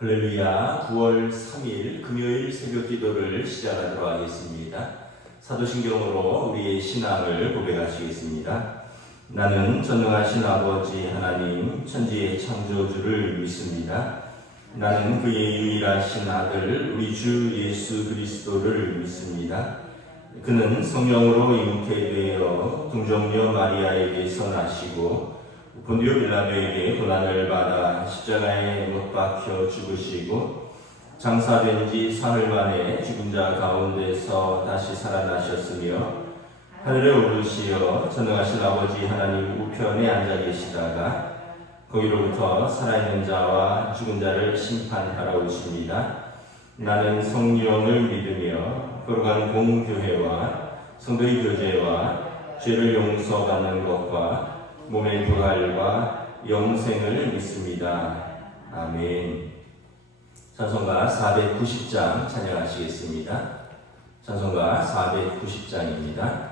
할렐루야. 9월 3일 금요일 새벽 기도를 시작하도록 하겠습니다. 사도신경으로 우리의 신앙을 고백하시겠습니다. 나는 전능하신 아버지 하나님 천지의 창조주를 믿습니다. 나는 그의 유일하신 아들 우리 주 예수 그리스도를 믿습니다. 그는 성령으로 잉태되어 동정녀 마리아에게서 나시고 본디오 빌라도에게 고난을 받아 십자가에 못 박혀 죽으시고 장사된 지 사흘 만에 죽은 자 가운데서 다시 살아나셨으며 하늘에 오르시어 전능하신 아버지 하나님 우편에 앉아 계시다가 거기로부터 살아있는 자와 죽은 자를 심판하러 오십니다. 나는 성령을 믿으며 거룩한 공교회와 성도의 교제와 죄를 용서받는 것과 몸의 부활과 영생을 믿습니다. 아멘. 찬송가 490장 찬양하시겠습니다. 찬송가 490장입니다.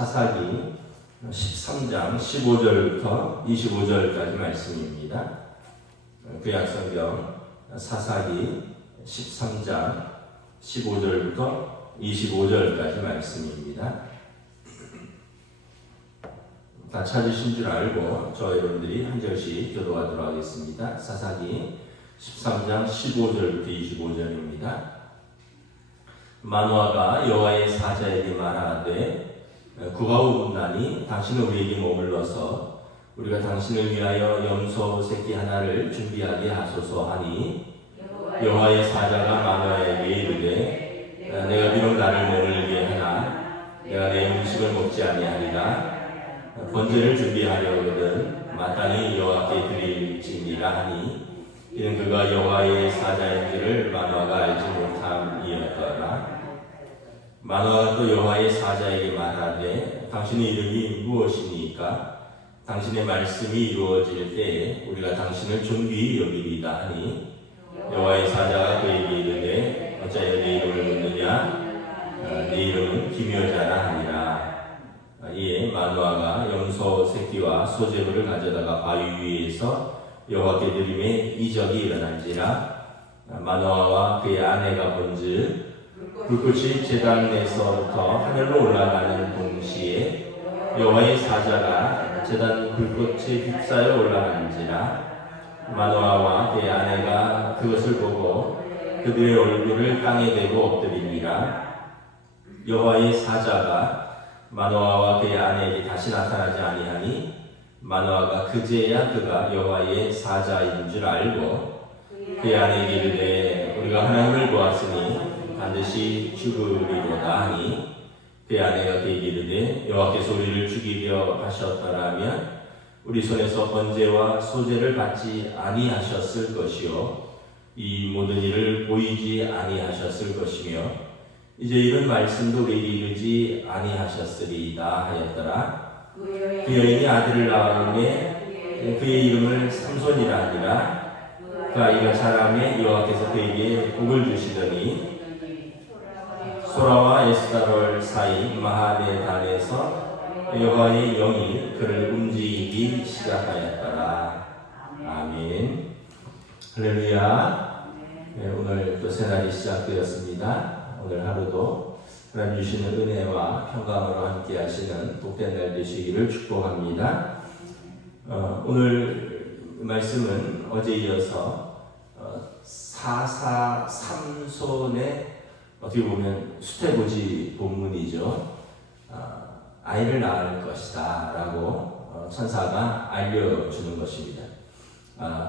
사사기 13장 15절부터 25절까지 말씀입니다. 구약성경 사사기 13장 15절부터 25절까지 말씀입니다. 다 찾으신 줄 알고 저 여러분들이 한 절씩 교도하도록 하겠습니다. 사사기 13장 15절부터 25절입니다. 마노아가 여호와의 사자에게 말하되 그가 온나니 당신은 우리에게 머물러서 우리가 당신을 위하여 염소 새끼 하나를 준비하게 하소서 하니 여호와의 사자가 마노아에게 이르되 내가 비록 나를 머물게 하나 내가 내 음식을 먹지 아니하리라. 번제를 준비하려거든 마땅히 여호와께 드릴지니라 하니 이는 그가 여호와의 사자인 줄을 마노아가 알지 못함이었더라. 마노아가 또 여호와의 사자에게 말하되 당신의 이름이 무엇이니까 당신의 말씀이 이루어질 때에 우리가 당신을 존귀히 여기리다 하니 여호와의 사자가 그에게 이르되 어찌하여 네 이름을 묻느냐 네 이름은 기묘자라 하니라. 이에 마노아가 염소 새끼와 소제물을 가져다가 바위 위에서 여호와께 드림에 이적이 일어난지라. 마노아와 그의 아내가 본즉 불꽃이 제단에서부터 하늘로 올라가는 동시에 여호와의 사자가 제단 불꽃에 휩싸여 올라가는지라. 마노아와 그의 아내가 그것을 보고 그들의 얼굴을 땅에 대고 엎드리니라. 여호와의 사자가 마노아와 그의 아내에게 다시 나타나지 아니하니 마노아가 그제야 그가 여호와의 사자인 줄 알고 그의 아내에게 이르되 우리가 하나님을 보았으니 반드시 죽으리로다 하니 그의 아내가 그에게 이르되 여호와께서 우리를 죽이려 하셨더라면 우리 손에서 번제와 소제를 받지 아니하셨을 것이요 이 모든 일을 보이지 아니하셨을 것이며 이제 이런 말씀도 우리에게 이르지 아니하셨으리이다 하였더라. 그 여인이 아들을 낳았으니 그의 이름을 삼손이라 하니라. 그 아이가 자라매 여호와께서 그에게 복을 주시더니 소라와 에스다롤 사이 마하네단에서 여호와의 영이 그를 움직이기 시작하였더라. 아멘. 할렐루야. 네, 오늘 또 새날이 시작되었습니다. 오늘 하루도 하나님 주시는 은혜와 평강으로 함께 하시는 복된 날 되시기를 축복합니다. 오늘 말씀은 어제 이어서 사사삼손의 어떻게 보면 수태고지 본문이죠. 아이를 낳을 것이다 라고 천사가 알려주는 것입니다.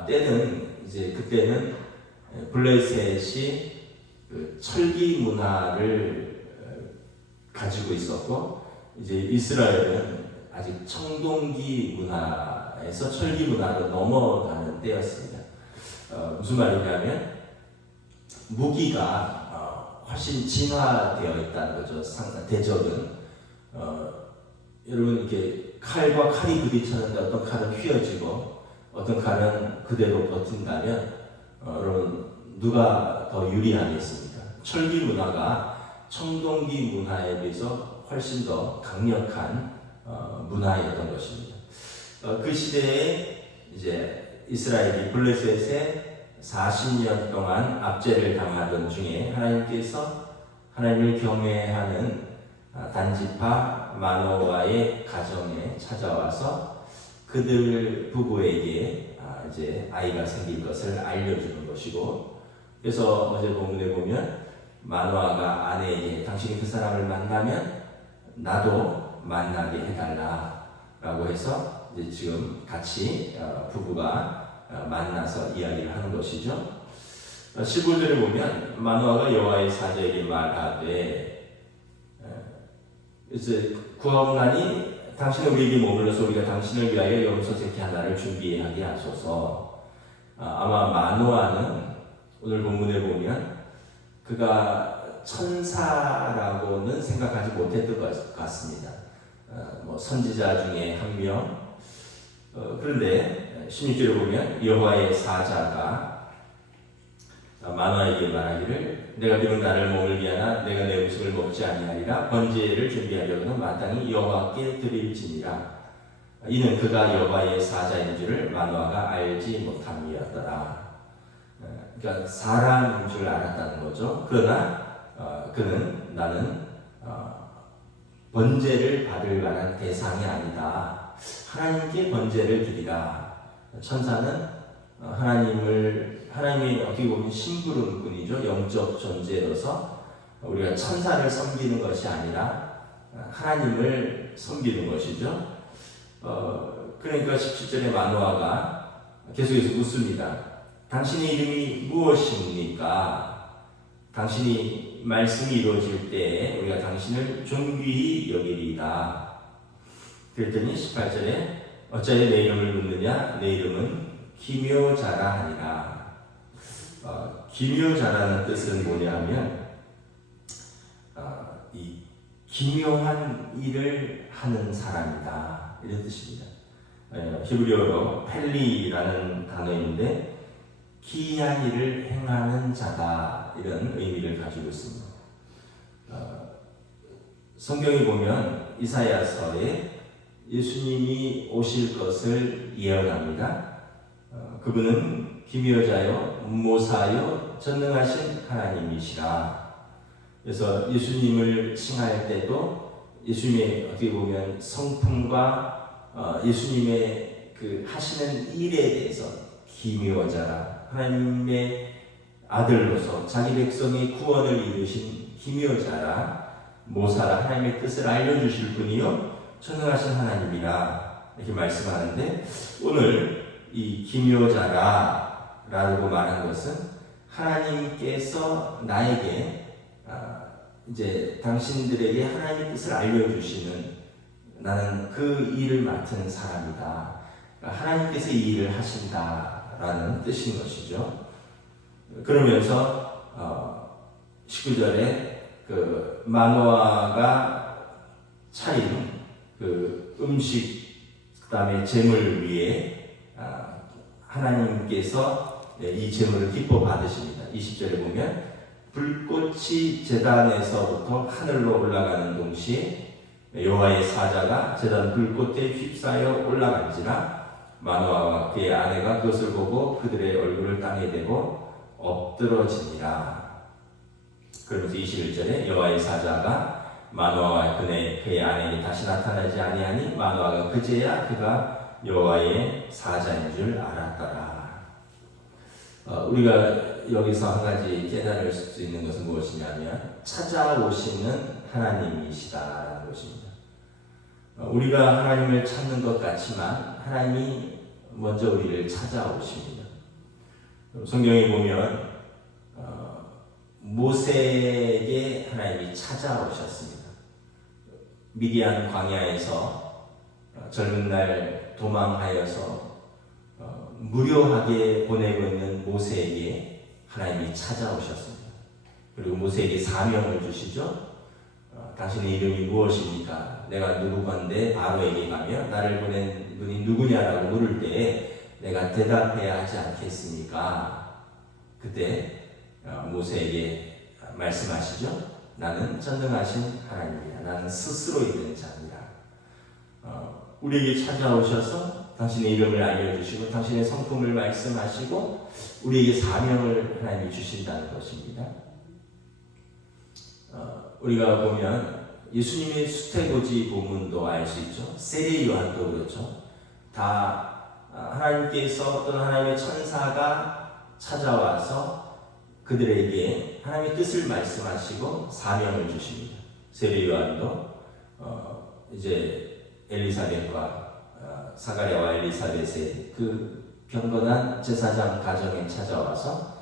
때는 이제 그때는 블레셋이 그 철기 문화를 가지고 있었고 이제 이스라엘은 아직 청동기 문화에서 철기 문화로 넘어가는 때였습니다. 무슨 말이냐면 무기가 훨씬 진화되어 있다는 거죠. 대적은 여러분 이렇게 칼과 칼이 부딪혔는데 어떤 칼은 휘어지고 어떤 칼은 그대로 버틴다면 여러분 누가 더 유리하겠습니까? 철기 문화가 청동기 문화에 비해서 훨씬 더 강력한 문화였던 것입니다. 그 시대에 이제 이스라엘이 블레셋에 40년 동안 압제를 당하던 중에 하나님께서 하나님을 경외하는 단지파 마노아의 가정에 찾아와서 그들 부부에게 이제 아이가 생길 것을 알려주는 것이고, 그래서 어제 본문에 보면 마노아가 아내에게 당신이 그 사람을 만나면 나도 만나게 해달라라고 해서 이제 지금 같이 부부가 만나서 이야기를 하는 것이죠. 15절에 보면 마노아가 여호와의 사자에게 말하되 이제 구하옵나니 당신은 우리에게 머물러서 우리가 당신을 위하여 염소 새끼 하나를 준비하게 하소서. 아마 마노아는 오늘 본문에 보면 그가 천사라고는 생각하지 못했던 것 같습니다. 뭐 선지자 중에 한 명. 그런데 16절에 보면 여호와의 사자가 마노아에게 말하기를 내가 비록 나를 머물게 하나 내가 내 음식을 먹지 아니하리라. 번제를 준비하려거든 마땅히 여호와께 드릴지니라. 이는 그가 여호와의 사자인 줄을 마노아가 알지 못함이었더라. 그러니까 사람인 줄 알았다는 거죠. 그러나 그는 나는 번제를 받을 만한 대상이 아니다. 하나님께 번제를 드리라. 천사는 하나님이 어떻게 보면 심부름꾼이죠. 영적 존재로서 우리가 천사를 섬기는 것이 아니라 하나님을 섬기는 것이죠. 그러니까 17절에 마노아가 계속해서 묻습니다. 당신의 이름이 무엇입니까? 당신이 말씀이 이루어질 때 우리가 당신을 존귀히 여기리이다. 그랬더니 18절에 어찌하여 내 이름을 묻느냐? 내 이름은 기묘자라 하니라. 기묘자라는 뜻은 뭐냐 하면 이 기묘한 일을 하는 사람이다, 이런 뜻입니다. 히브리어로 펠리라는 단어인데 기이한 일을 행하는 자다, 이런 의미를 가지고 있습니다. 성경에 보면 이사야서에 예수님이 오실 것을 예언합니다. 그분은 기묘자요 모사요 전능하신 하나님이시라. 그래서 예수님을 칭할 때도 예수님의 어떻게 보면 성품과 예수님의 그 하시는 일에 대해서 기묘자라, 하나님의 아들로서 자기 백성의 구원을 이루신 기묘자라, 모사라, 하나님의 뜻을 알려주실 분이요 전능하신 하나님이라, 이렇게 말씀하는데, 오늘 이 기묘자라 라고 말한 것은 하나님께서 나에게 이제 당신들에게 하나님의 뜻을 알려주시는, 나는 그 일을 맡은 사람이다, 하나님께서 이 일을 하신다라는 뜻인 것이죠. 그러면서 19절에 그 마노아가 차린 그 음식, 그 다음에 제물 위에 하나님께서 이 제물을 기뻐 받으십니다. 20절에 보면 불꽃이 제단에서부터 하늘로 올라가는 동시에 여호와의 사자가 제단 불꽃에 휩싸여 올라간지라 마노아와 그의 아내가 그것을 보고 그들의 얼굴을 땅에 대고 엎드러지니라. 그러면서 21절에 여호와의 사자가 마노아와 그의 아내에게 다시 나타나지 아니하니 마노아가 그제야 그가 여호와의 사자인 줄 알았더라. 우리가 여기서 한 가지 깨달을 수 있는 것은 무엇이냐면 찾아오시는 하나님이시다라는 것입니다. 우리가 하나님을 찾는 것 같지만 하나님이 먼저 우리를 찾아오십니다. 성경에 보면 모세에게 하나님이 찾아오셨습니다. 미디안 광야에서 젊은 날 도망하여서 무료하게 보내고 있는 모세에게 하나님이 찾아오셨습니다. 그리고 모세에게 사명을 주시죠. 당신의 이름이 무엇입니까? 내가 누구건데 바로에게 가며 나를 보낸 분이 누구냐라고 물을 때에 내가 대답해야 하지 않겠습니까? 그때 모세에게 말씀하시죠. 나는 전능하신 하나님이야. 나는 스스로 있는 자니라. 우리에게 찾아오셔서 당신의 이름을 알려주시고 당신의 성품을 말씀하시고 우리에게 사명을 하나님이 주신다는 것입니다. 우리가 보면 예수님의 수태고지 본문도 알 수 있죠. 세례 요한도 그렇죠. 다 하나님께서 또는 하나님의 천사가 찾아와서 그들에게 하나님의 뜻을 말씀하시고 사명을 주십니다. 세례 요한도 이제 엘리사벳과 사가랴와 엘리사벳의 그 경건한 제사장 가정에 찾아와서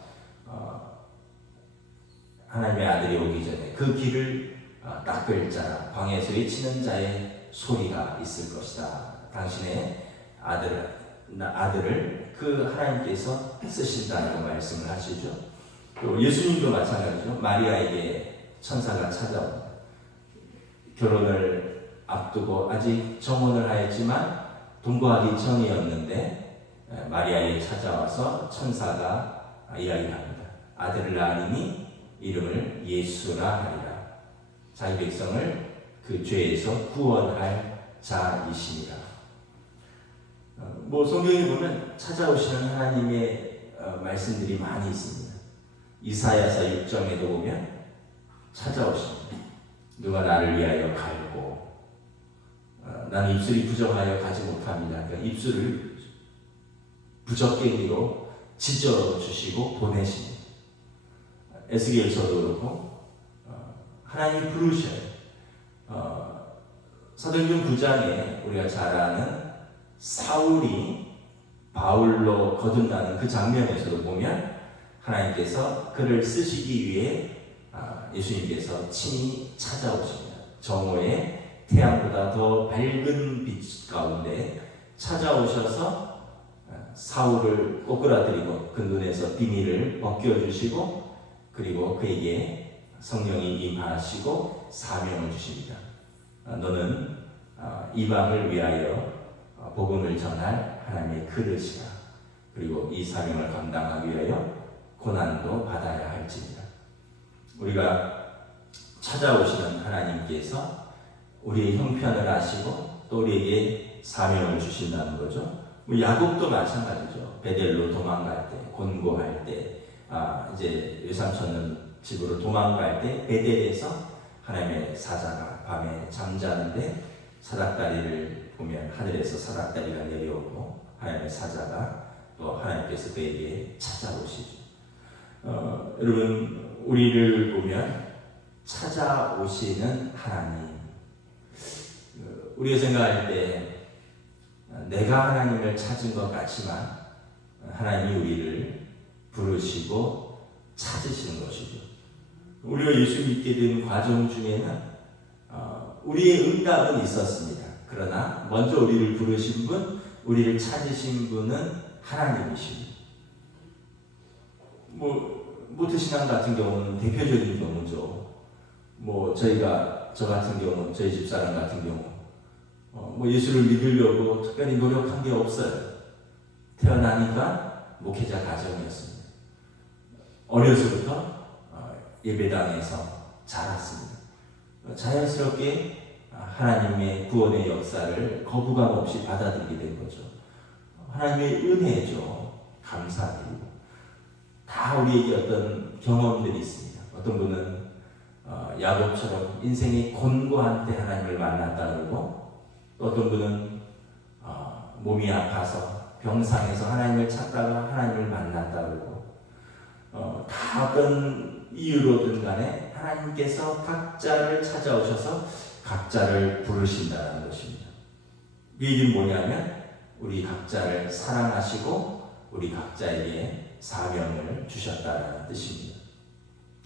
하나님의 아들이 오기 전에 그 길을 닦을 자라, 광야에서 외치는 자의 소리가 있을 것이다. 당신의 아들을 그 하나님께서 쓰신다고 말씀을 하시죠. 또 예수님도 마찬가지죠. 마리아에게 천사가 찾아옵니다. 결혼을 앞두고 아직 정혼을 하였지만 동거하기 전이었는데 마리아에 찾아와서 천사가 이야기합니다. 아들을 낳으니 이름을 예수라 하리라. 자기 백성을 그 죄에서 구원할 자이시니라. 성경에 보면 찾아오시는 하나님의 말씀들이 많이 있습니다. 이사야서 6장에도 보면 찾아오십니다. 누가 나를 위하여 갈고 나는 입술이 부정하여 가지 못합니다. 그러니까 입술을 부적개기로 찢어주시고 보내십니다. 에스겔서도 그렇고 하나님이 부르셔요. 사도행전 9장에 우리가 잘 아는 사울이 바울로 거듭나는 그 장면에서도 보면 하나님께서 그를 쓰시기 위해 예수님께서 친히 찾아오십니다. 정오에 태양보다 더 밝은 빛 가운데 찾아오셔서 사울을 꼬꾸라뜨리고 그 눈에서 비밀을 벗겨주시고 그리고 그에게 성령이 임하시고 사명을 주십니다. 너는 이방을 위하여 복음을 전할 하나님의 그릇이라. 그리고 이 사명을 감당하기 위하여 고난도 받아야 할지니라. 우리가 찾아오시는 하나님께서 우리의 형편을 아시고 또 우리에게 사명을 주신다는 거죠. 야곱도 마찬가지죠. 베델로 도망갈 때, 곤고할 때, 이제 외삼촌은 집으로 도망갈 때 베델에서 하나님의 사자가 밤에 잠자는데 사닥다리를 보면 하늘에서 사닥다리가 내려오고 하나님의 사자가 또 하나님께서 그에게 찾아오시죠. 여러분 우리를 보면 찾아오시는 하나님. 우리가 생각할 때 내가 하나님을 찾은 것 같지만 하나님이 우리를 부르시고 찾으시는 것이죠. 우리가 예수 믿게 된 과정 중에는 우리의 응답은 있었습니다. 그러나 먼저 우리를 부르신 분, 우리를 찾으신 분은 하나님이십니다. 모태신앙 같은 경우는 대표적인 경우죠. 저 같은 경우, 저희 집사람 같은 경우 예수를 믿으려고 특별히 노력한 게 없어요. 태어나니까 목회자 가정이었습니다. 어려서부터 예배당에서 자랐습니다. 자연스럽게 하나님의 구원의 역사를 거부감 없이 받아들이게 된 거죠. 하나님의 은혜죠. 감사드리고. 다 우리에게 어떤 경험들이 있습니다. 어떤 분은 야곱처럼 인생의 곤고한 때 하나님을 만났다 그러고 또 어떤 분은 몸이 아파서 병상에서 하나님을 찾다가 하나님을 만났다 그러고 다 어떤 이유로든 간에 하나님께서 각자를 찾아오셔서 각자를 부르신다는 것입니다. 이 얘기는 뭐냐면 우리 각자를 사랑하시고 우리 각자에게 사명을 주셨다는 뜻입니다.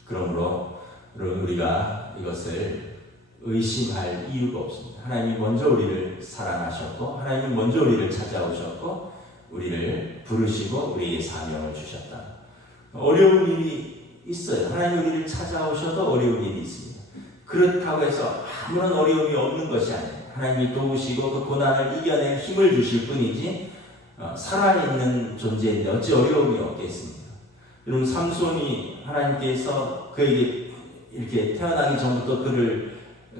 그러므로 우리가 이것을 의심할 이유가 없습니다. 하나님이 먼저 우리를 사랑하셨고 하나님이 먼저 우리를 찾아오셨고 우리를 부르시고 우리에게 사명을 주셨다. 어려운 일이 있어요. 하나님이 우리를 찾아오셔도 어려운 일이 있습니다. 그렇다고 해서 아무런 어려움이 없는 것이 아니에요. 하나님이 도우시고 그 고난을 이겨낼 힘을 주실 뿐이지 살아있는 존재인데 어찌 어려움이 없겠습니까? 여러분 삼손이 하나님께서 그에게 이렇게 태어나기 전부터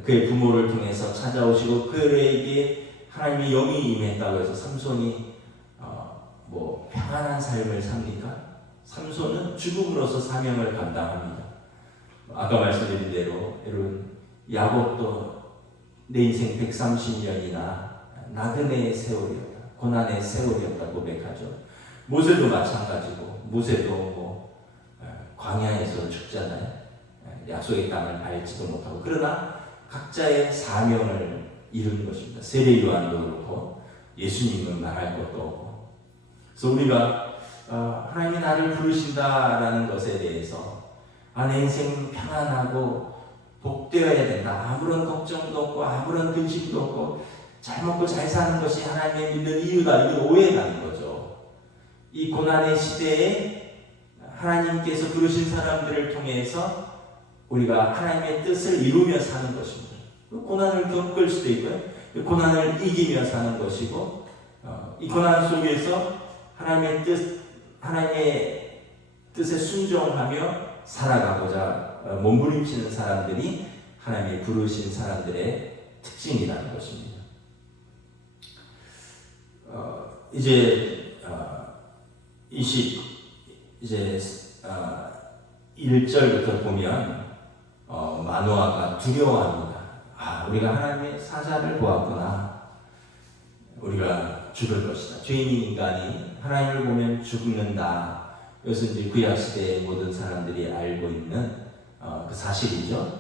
그의 부모를 통해서 찾아오시고 그에게 하나님이 영이 임했다고 해서 삼손이 평안한 삶을 삽니까? 삼손은 죽음으로써 사명을 감당합니다. 아까 말씀드린 대로 여러분 야곱도 내 인생 130년이나 나그네의 세월이었다. 고난의 세월이었다 고백하죠. 모세도 마찬가지고 모세도 광야에서 죽잖아요. 약속의 땅을 밟지도 못하고 그러나 각자의 사명을 이룬 것입니다. 세례 요한도 그렇고 예수님은 말할 것도 없고 그래서 우리가 하나님이 나를 부르신다라는 것에 대해서 내 인생 평안하고 복되어야 된다. 아무런 걱정도 없고 아무런 근심도 없고 잘 먹고 잘 사는 것이 하나님의 믿는 이유다. 이게 오해라는 거죠. 이 고난의 시대에 하나님께서 부르신 사람들을 통해서 우리가 하나님의 뜻을 이루며 사는 것입니다. 고난을 겪을 수도 있고요. 고난을 이기며 사는 것이고 이 고난 속에서 하나님의 뜻에 순종하며 살아가고자 몸부림치는 사람들이 하나님이 부르신 사람들의 특징이라는 것입니다. 이제 1절부터 보면 마노아가 두려워합니다. 우리가 하나님의 사자를 보았구나. 우리가 죽을 것이다. 죄인인 인간이 하나님을 보면 죽는다. 이것은 이제 구약 시대의 모든 사람들이 알고 있는 그 사실이죠.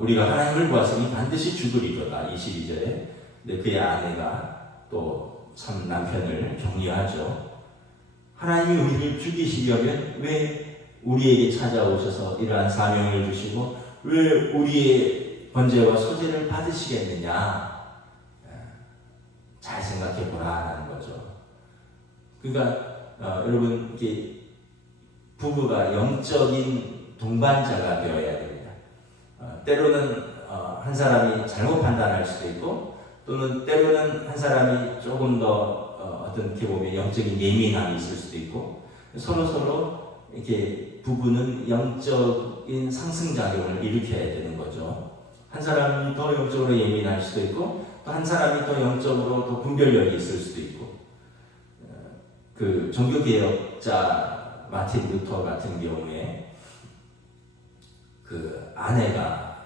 우리가 하나님을 보았으니 반드시 죽으리로다 22절에. 근데 그의 아내가 또 참 남편을 격려하죠. 하나님이 우리를 죽이시려면 왜 우리에게 찾아오셔서 이러한 사명을 주시고 왜 우리의 번제와 소제를 받으시겠느냐? 잘 생각해 보라라는 거죠. 그러니까 여러분 이게 부부가 영적인 동반자가 되어야 됩니다. 때로는 한 사람이 잘못 판단할 수도 있고 또는 때로는 한 사람이 조금 더 어떻게 보면 영적인 예민함이 있을 수도 있고 서로 이렇게 부부는 영적인 상승작용을 일으켜야 되는 거죠. 한 사람이 더 영적으로 예민할 수도 있고 또 한 사람이 더 영적으로 더 분별력이 있을 수도 있고 그 종교개혁자 마틴 루터 같은 경우에 그 아내가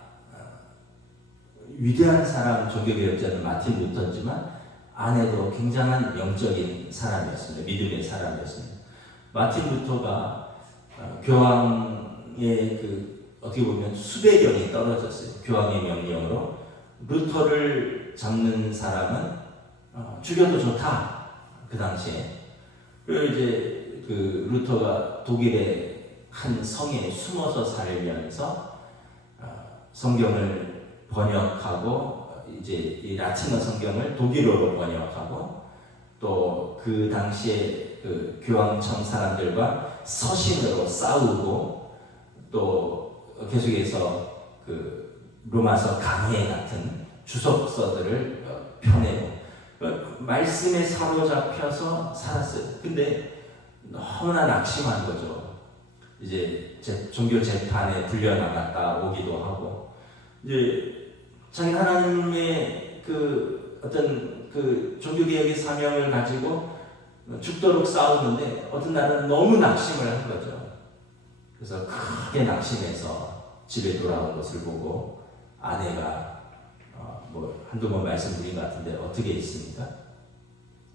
위대한 사람 종교개혁자는 마틴 루터지만 아내도 굉장한 영적인 사람이었습니다. 믿음의 사람이었습니다. 마틴 루터가 교황의 그 어떻게 보면 수배령이 떨어졌어요. 교황의 명령으로 루터를 잡는 사람은 죽여도 좋다. 그 당시에. 그리고 이제 그 루터가 독일의 한 성에 숨어서 살면서 성경을 번역하고 이제 이 라틴어 성경을 독일어로 번역하고 또 그 당시에 그 교황청 사람들과 서신으로 싸우고 또 계속해서 그 로마서 강해 같은 주석서들을 펴내고 말씀에 사로잡혀서 살았어요. 근데 너무나 낙심한 거죠. 이제 종교 재판에 불려나갔다 오기도 하고 이제 자기 하나님의 그 어떤 그 종교개혁의 사명을 가지고 죽도록 싸우는데 어떤 날은 너무 낙심을 한 거죠. 그래서 크게 낙심해서 집에 돌아온 것을 보고 아내가 뭐 한두 번 말씀드린 것 같은데 어떻게 있습니까?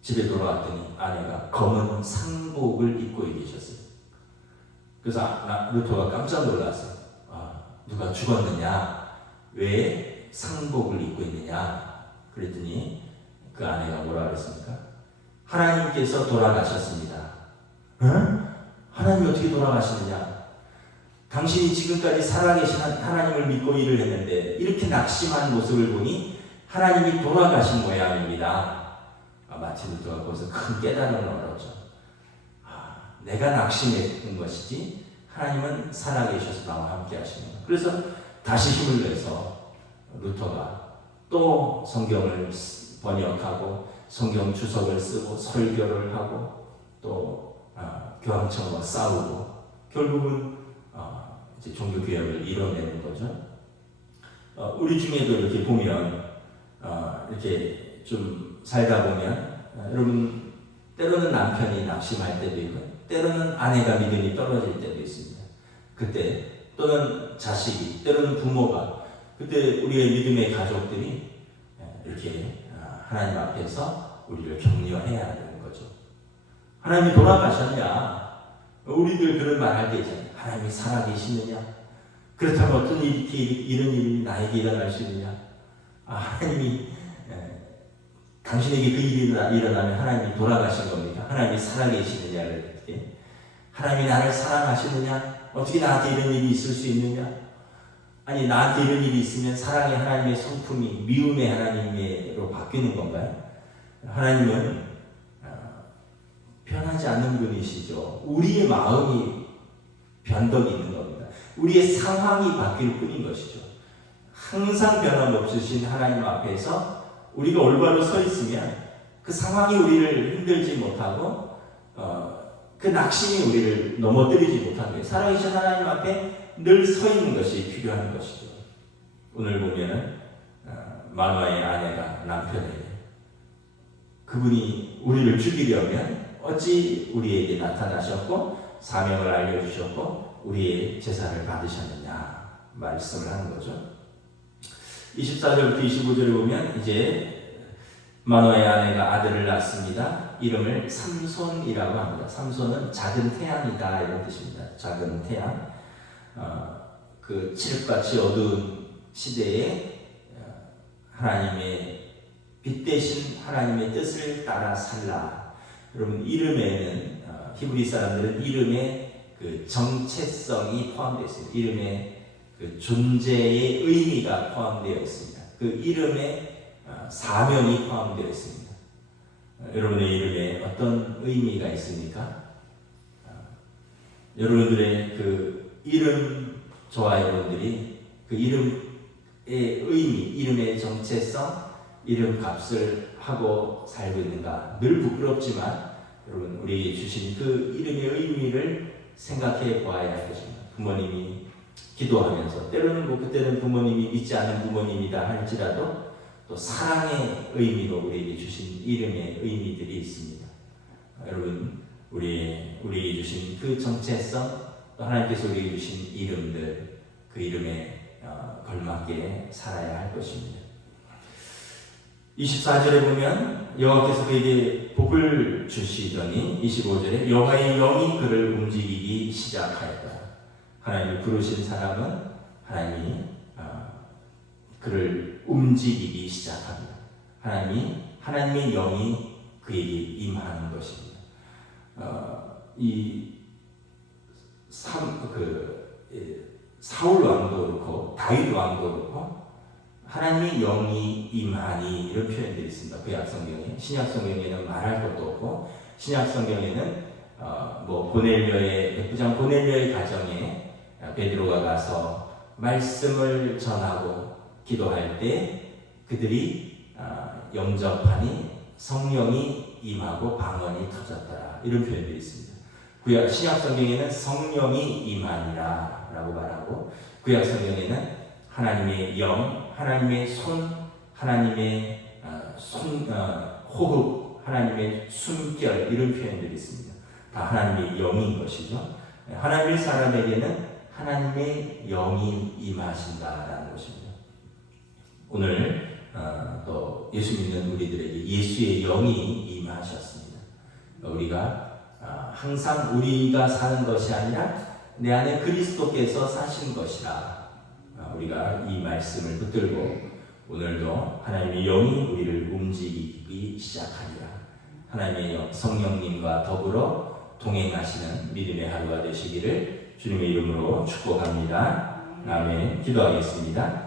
집에 돌아왔더니 아내가 검은 상복을 입고 계셨어요. 그래서 루터가 깜짝 놀랐어요. 누가 죽었느냐? 왜 상복을 입고 있느냐? 그랬더니 그 아내가 뭐라 그랬습니까? 하나님께서 돌아가셨습니다. 응? 하나님이 어떻게 돌아가시느냐? 당신이 지금까지 살아계신 하나님을 믿고 일을 했는데 이렇게 낙심한 모습을 보니 하나님이 돌아가신 모양입니다. 마틴 루터가 거기서 큰 깨달음을 얻었죠. 내가 낙심했던 것이지 하나님은 살아계셔서 나와 함께 하십니다. 그래서 다시 힘을 내서 루터가 또 성경을 번역하고 성경 주석을 쓰고 설교를 하고 또 교황청과 싸우고 결국은 이제 종교개혁을 이뤄내는 거죠. 우리 중에도 이렇게 보면 이렇게 좀 살다 보면 여러분 때로는 남편이 낙심할 때도 있고 때로는 아내가 믿음이 떨어질 때도 있습니다. 그때 또는 자식이 때로는 부모가 그때 우리의 믿음의 가족들이 이렇게 하나님 앞에서 우리를 격려해야 되는 거죠. 하나님이 돌아가셨냐? 우리들 그런 말 할 때 있잖아요. 하나님이 살아계시느냐? 그렇다면 어떤 이런 일이 나에게 일어날 수 있느냐? 하나님이 당신에게 그 일이 일어나면 하나님이 돌아가신 겁니까? 하나님이 살아계시느냐를 이렇게 하나님이 나를 사랑하시느냐? 어떻게 나한테 이런 일이 있을 수 있느냐? 아니 나한테 이런 일이 있으면 사랑의 하나님의 성품이 미움의 하나님으로 바뀌는 건가요? 하나님은 변하지 않는 분이시죠. 우리의 마음이 변덕이 있는 겁니다. 우리의 상황이 바뀔 뿐인 것이죠. 항상 변함없으신 하나님 앞에서 우리가 올바로 서 있으면 그 상황이 우리를 힘들지 못하고 그 낙심이 우리를 넘어뜨리지 못하는 거예요. 살아계신 하나님 앞에 늘 서 있는 것이 필요한 것이죠. 오늘 보면은 마노아의 아내가 남편에게 그분이 우리를 죽이려면 어찌 우리에게 나타나셨고 사명을 알려주셨고 우리의 제사를 받으셨느냐 말씀을 하는 거죠. 24절부터 25절을 보면 이제 마노아의 아내가 아들을 낳습니다. 이름을 삼손이라고 합니다. 삼손은 작은 태양이다 이런 뜻입니다. 작은 태양. 그 칠흑같이 어두운 시대에 하나님의 빛 대신 하나님의 뜻을 따라 살라. 여러분, 이름에는 히브리 사람들은 이름에 그 정체성이 포함되어 있습니다. 이름에 그 존재의 의미가 포함되어 있습니다. 그 이름에 사명이 포함되어 있습니다. 여러분의 이름에 어떤 의미가 있습니까? 여러분들의 그 이름, 저와 여러분들이 그 이름의 의미, 이름의 정체성, 이름 값을 하고 살고 있는가? 늘 부끄럽지만 여러분, 우리에게 주신 그 이름의 의미를 생각해 보아야 할 것입니다. 부모님이 기도하면서, 때로는 그때는 부모님이 믿지 않는 부모님이다 할지라도 또 사랑의 의미로 우리에게 주신 이름의 의미들이 있습니다. 여러분, 우리에게 주신 그 정체성, 또 하나님께서 우리에게 주신 이름들, 그 이름에 걸맞게 살아야 할 것입니다. 24절에 보면 여호와께서 그에게 복을 주시더니 25절에 여호와의 영이 그를 움직이기 시작하였다. 하나님이 부르신 사람은 하나님이 그를 움직이기 시작합니다. 하나님의 영이 그에게 임하는 것입니다. 사울 왕도 그렇고 다윗 왕도 그렇고 하나님의 영이 임하니 이런 표현들이 있습니다. 구약 성경에. 신약 성경에는 말할 것도 없고, 신약 성경에는 백부장 고넬료의 가정에 베드로가 가서 말씀을 전하고 기도할 때 그들이 영접하니 성령이 임하고 방언이 터졌더라. 이런 표현들이 있습니다. 구약 신약 성경에는 성령이 임하니라 라고 말하고, 구약 성경에는 하나님의 영, 하나님의 손, 하나님의 호흡, 하나님의 숨결, 이런 표현들이 있습니다. 다 하나님의 영인 것이죠. 하나님의 사람에게는 하나님의 영이 임하신다라는 것입니다. 오늘 또 예수 믿는 우리들에게 예수의 영이 임하셨습니다. 우리가 항상 우리가 사는 것이 아니라 내 안에 그리스도께서 사신 것이라, 우리가 이 말씀을 붙들고 오늘도 하나님의 영이 우리를 움직이기 시작하리라. 하나님의 성령님과 더불어 동행하시는 믿음의 하루가 되시기를 주님의 이름으로 축복합니다. 아멘. 기도하겠습니다.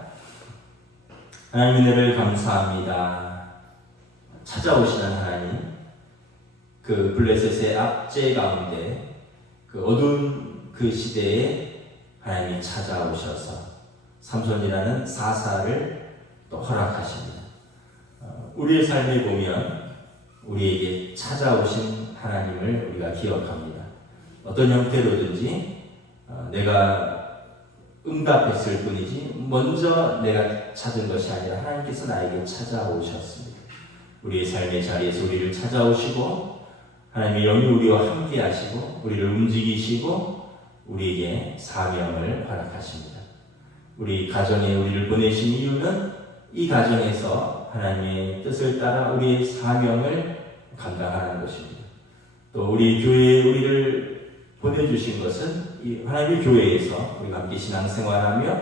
하나님, 은혜를 감사합니다. 찾아오시는 하나님, 그 블레셋의 압제 가운데 그 어두운 그 시대에 하나님이 찾아오셔서 삼손이라는 사사를 또 허락하십니다. 우리의 삶에 보면 우리에게 찾아오신 하나님을 우리가 기억합니다. 어떤 형태로든지 내가 응답했을 뿐이지 먼저 내가 찾은 것이 아니라 하나님께서 나에게 찾아오셨습니다. 우리의 삶의 자리에서 우리를 찾아오시고 하나님의 영이 우리와 함께 하시고 우리를 움직이시고 우리에게 사명을 허락하십니다. 우리 가정에 우리를 보내신 이유는 이 가정에서 하나님의 뜻을 따라 우리의 사명을 감당하는 것입니다. 또 우리 교회에 우리를 보내주신 것은 이 하나님의 교회에서 우리가 함께 신앙생활하며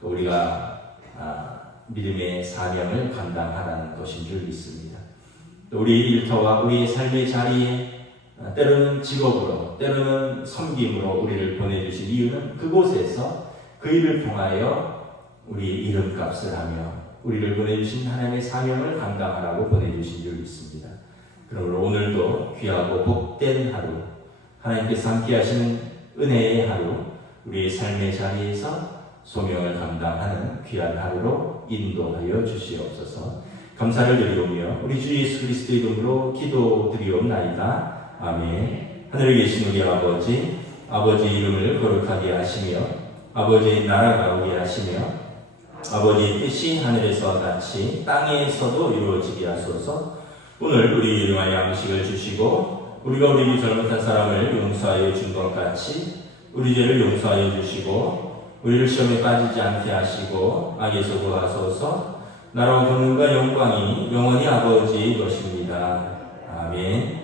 또 우리가 믿음의 사명을 감당하라는 것인 줄 믿습니다. 또 우리 일터와 우리의 삶의 자리에 때로는 직업으로 때로는 섬김으로 우리를 보내주신 이유는 그곳에서 그 일을 통하여 우리의 이름값을 하며 우리를 보내주신 하나님의 사명을 감당하라고 보내주신 줄 믿습니다. 그러므로 오늘도 귀하고 복된 하루, 하나님께서 함께 하시는 은혜의 하루, 우리의 삶의 자리에서 소명을 감당하는 귀한 하루로 인도하여 주시옵소서. 감사를 드리오며 우리 주 예수 그리스도의 이름으로 기도드리옵나이다. 아멘. 하늘에 계신 우리 아버지, 아버지의 이름을 거룩하게 하시며 아버지의 나라가 오게 하시며 아버지의 뜻이 하늘에서 같이 땅에서도 이루어지게 하소서. 오늘 우리 일용할 양식을 주시고 우리가 우리 잘못한 사람을 용서하여 준 것 같이 우리 죄를 용서하여 주시고 우리를 시험에 빠지지 않게 하시고 악에서 구하소서. 나라와 권능과 영광이 영원히 아버지의 것입니다. 아멘.